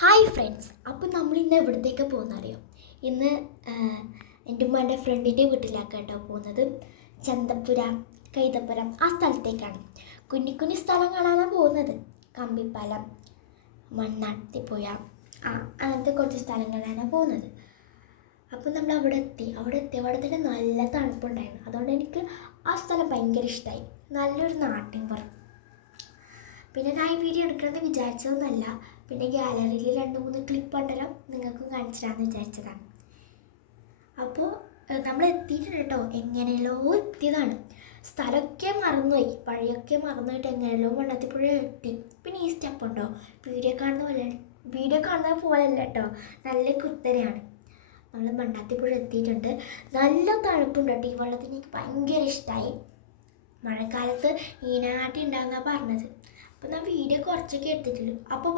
Hi friends, അപ്പോൾ നമ്മൾ ഇന്ന് എവിടത്തേക്ക് പോകുന്നറിയോ? ഇന്ന് എൻ്റെ ഉമ്മാൻ്റെ ഫ്രണ്ടിൻ്റെ വീട്ടിലാണ് കേട്ടോ പോകുന്നത്. ചന്തപ്പുര, കൈതപ്പുരം ആ സ്ഥലത്തേക്കാണ്. കുഞ്ഞി കുഞ്ഞി സ്ഥലം കാണാനാണ് പോകുന്നത്. കമ്പിപ്പാലം, മണ്ണാത്തിപ്പുഴ, അങ്ങനത്തെ കുറച്ച് സ്ഥലം കാണാനാണ് പോകുന്നത്. അപ്പോൾ നമ്മൾ അവിടെ എത്തിയവിടെ തന്നെ നല്ല തണുപ്പുണ്ടായിരുന്നു. അതുകൊണ്ട് എനിക്ക് ആ സ്ഥലം ഭയങ്കര ഇഷ്ടമായി. നല്ലൊരു നാട്ടിൻപുറം. പിന്നെ ഞാൻ ഈ വീഡിയോ എടുക്കണമെന്ന് വിചാരിച്ചതൊന്നുമല്ല. പിന്നെ ഗാലറിയിൽ 2-3 ക്ലിപ്പ് ഉണ്ടല്ലോ, നിങ്ങൾക്കും കാണിച്ചു തരാമെന്ന് വിചാരിച്ചതാണ്. അപ്പോൾ നമ്മൾ എത്തിയിട്ടുണ്ട് കേട്ടോ. എങ്ങനെയല്ലോ എത്തിയതാണ്. സ്ഥലമൊക്കെ മറന്നുപോയി, വഴിയൊക്കെ മറന്നുപോയിട്ട് എങ്ങനെയല്ലോ മണ്ണാത്തിപ്പുഴ എത്തി. പിന്നെ ഈ സ്റ്റെപ്പ് ഉണ്ടോ, വീഡിയോ കാണുന്ന പോലെയല്ല കേട്ടോ, നല്ല കുത്തനെയാണ്. നമ്മൾ മണ്ണാത്തിപ്പുഴ എത്തിയിട്ടുണ്ട്. നല്ല തണുപ്പുണ്ട് കേട്ടോ. ഈ വെള്ളത്തിന് എനിക്ക് ഭയങ്കര ഇഷ്ടമായി. മഴക്കാലത്ത് ഈനാട്ടി ഉണ്ടാകുന്നതാണ് പറഞ്ഞത്. അപ്പോൾ ഞാൻ വീഡിയോ കുറച്ചൊക്കെ എടുത്തിട്ടുള്ളൂ. അപ്പോൾ